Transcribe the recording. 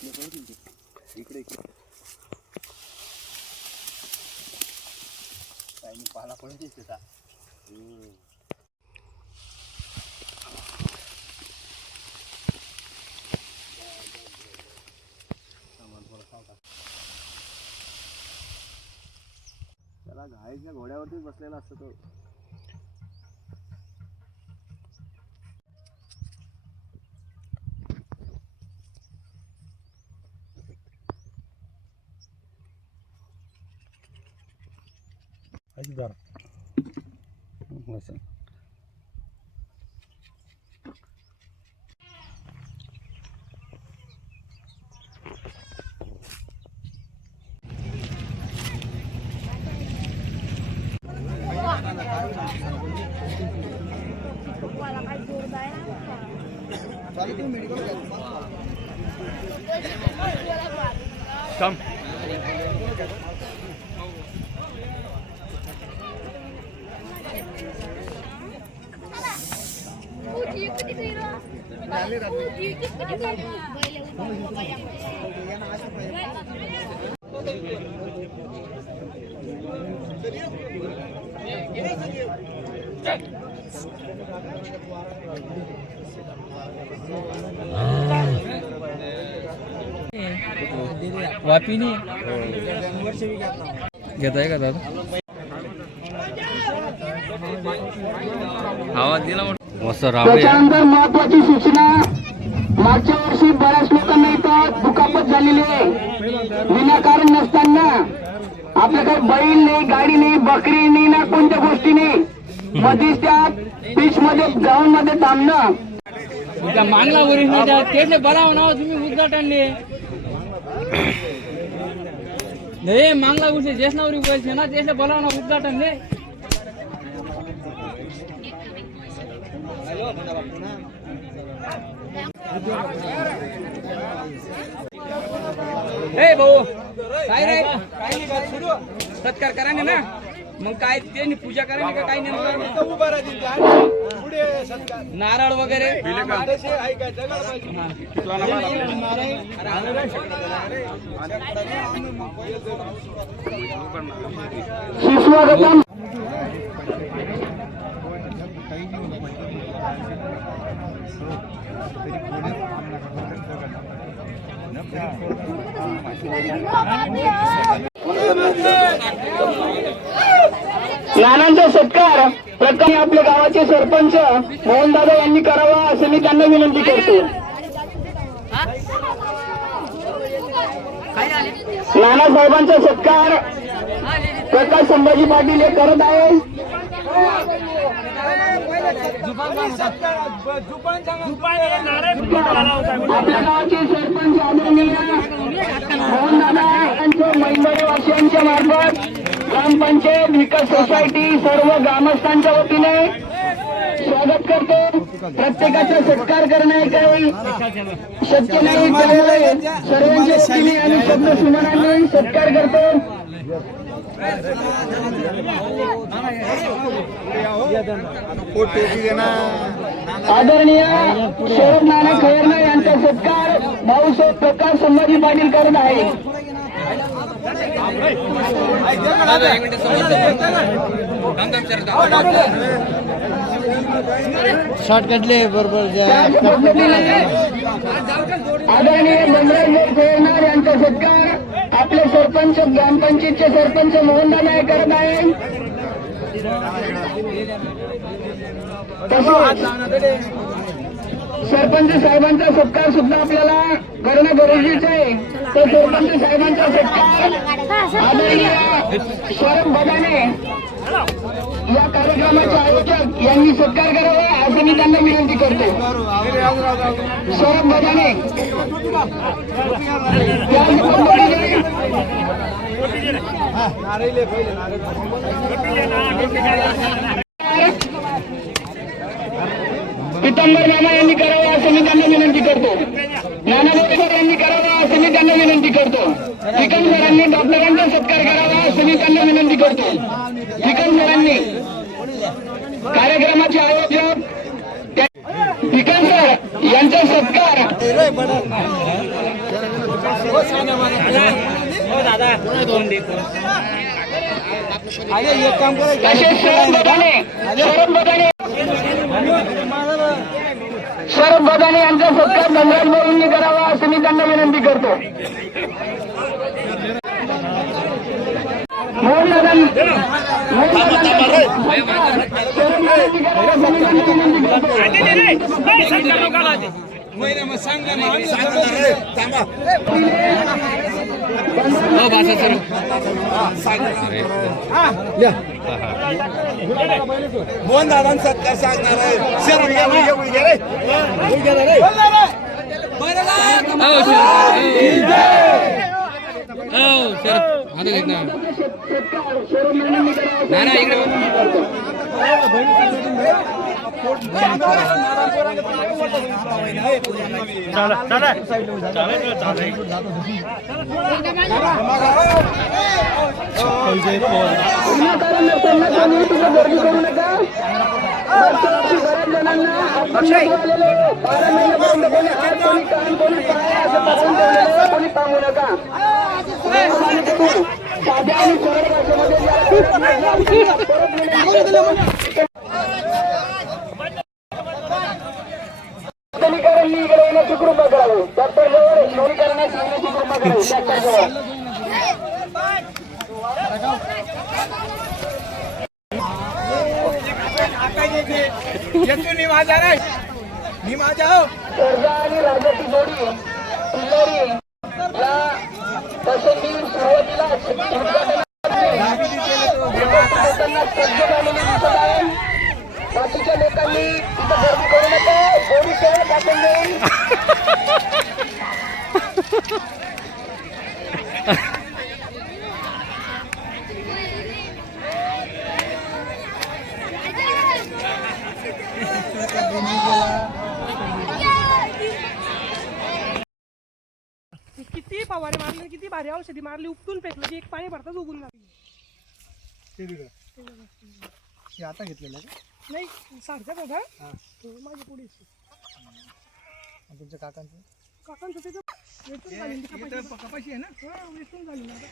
इकडे पाला पडते त्याचा त्याला घाईच्या घोड्यावरतीच बसलेला असतो तो. Come. वापी नहीं घेता है का दादा हवा दिला मस्त रावळे. त्याच्यानंतर महत्वाची सूचना, मागच्या वर्षी बऱ्याच लोकांना इथं दुखापत झालेली आहे. विनाकारण नसताना आपल्याकडे बैल नाही, गाडी नाही, बकरी नाही ना कोणत्या गोष्टी नाही, मध्येच त्या पीच मध्ये ग्राउंड मध्ये थांबणं मागला ओरिजिनल तेच बनाव ना तुम्ही उद्घाटनले नाही मागला गोष्टी जेस नावरी बोलते ना तेच बनाव ना उद्घाटनले. ए भाऊ काय रे सत्कार करा ना मग काय ते पूजा करा का काय नारळ वगैरे नानांचा सत्कार प्रथम आपल्या गावाचे सरपंच मोहनदादा यांनी करावा असं मी त्यांना विनंती करतो. नाना साहेबांचा सत्कार प्रकाश संभाजी पाटील हे करत आहे. आपल्या गावाचे सरपंच आदरणीय मोहनदादा यांच्या मंडळवासियांच्या मार्फत ग्रामपंचायत विकास सोसायटी सर्व ग्रामस्थांच्या वतीने स्वागत करतो. प्रत्येकाचा सत्कार करणे काही शक्य नाही, त्यामुळे सर्वांच्या वतीने आणि शब्द सुमनांनी सत्कार करतो. आदरणीय शरद नाना खैरनार यांचा सत्कार भाऊसाहेब प्रकाश संभाजी पाटील करत आहे. शॉर्टकटले बरोबर आदरणीय बंडराज खैरनार यांचा सत्कार आपले सरपंच ग्रामपंचायतचे सरपंच मोहनदादा हे करत आहे. सरपंच साहेबांचा सत्कार सुद्धा आपल्याला करणं गरजेचं आहे. तर सरपंच साहेबांचा सत्कार आदरणीय शरद बगाने या कार्यक्रमाचे आयोजक यांनी सत्कार करावा असं मी त्यांना विनंती करतो. शरद बगाने पितांबर नाना यांनी करावा असं मी त्यांना विनंती करतो. नाना बोरेकर यांनी करावा असं मी त्यांना विनंती करतो. ठिकन सरांनी डॉक्टरांचा सत्कार करावा असं मी त्यांना विनंती करतो. ठिकन सरांनी कार्यक्रमाचे आयोजक ठिकन सर यांचा सत्कार शरद बदाने यांचा सत्कार धनराज भाऊंनी करावा असं मी त्यांना विनंती करतो. मोहन दादा मोहन दादांचा सत्कार सांगणार आहे. गर्दी करू नका. बऱ्याच जणांना कोणी पाय असं पासून कोणी थांबू नका. साध्या आणि सरळ भाषेमध्ये नोंदणीकरांनी इकडे येण्याची कृपा करावी. डॉक्टर जवळ नोंदणीकरणाची येण्याची कृपा करावी. डॉक्टर जवळ सर्जा आणि राजाची जोडी किल्लारी या प्रसंगी सुरुवातीलाच लोकांना सज्ज झालेले दिसत आहे. बाकीच्या लोकांनी तिथं गर्दी करू नका. जोडी सेवा टाकून देईल. किती फवारे मारले, किती भारी औषधी मारली, उपटून फेकलं की एक पाणी भरताच उगून लागली. आता घेतलेलं नाही सारखा बघा माझ्या पुढे तुमच्या काकांचं काकांचं तिथं वेचून झाली कपाशी आहे ना. वेचून झाली ना आता.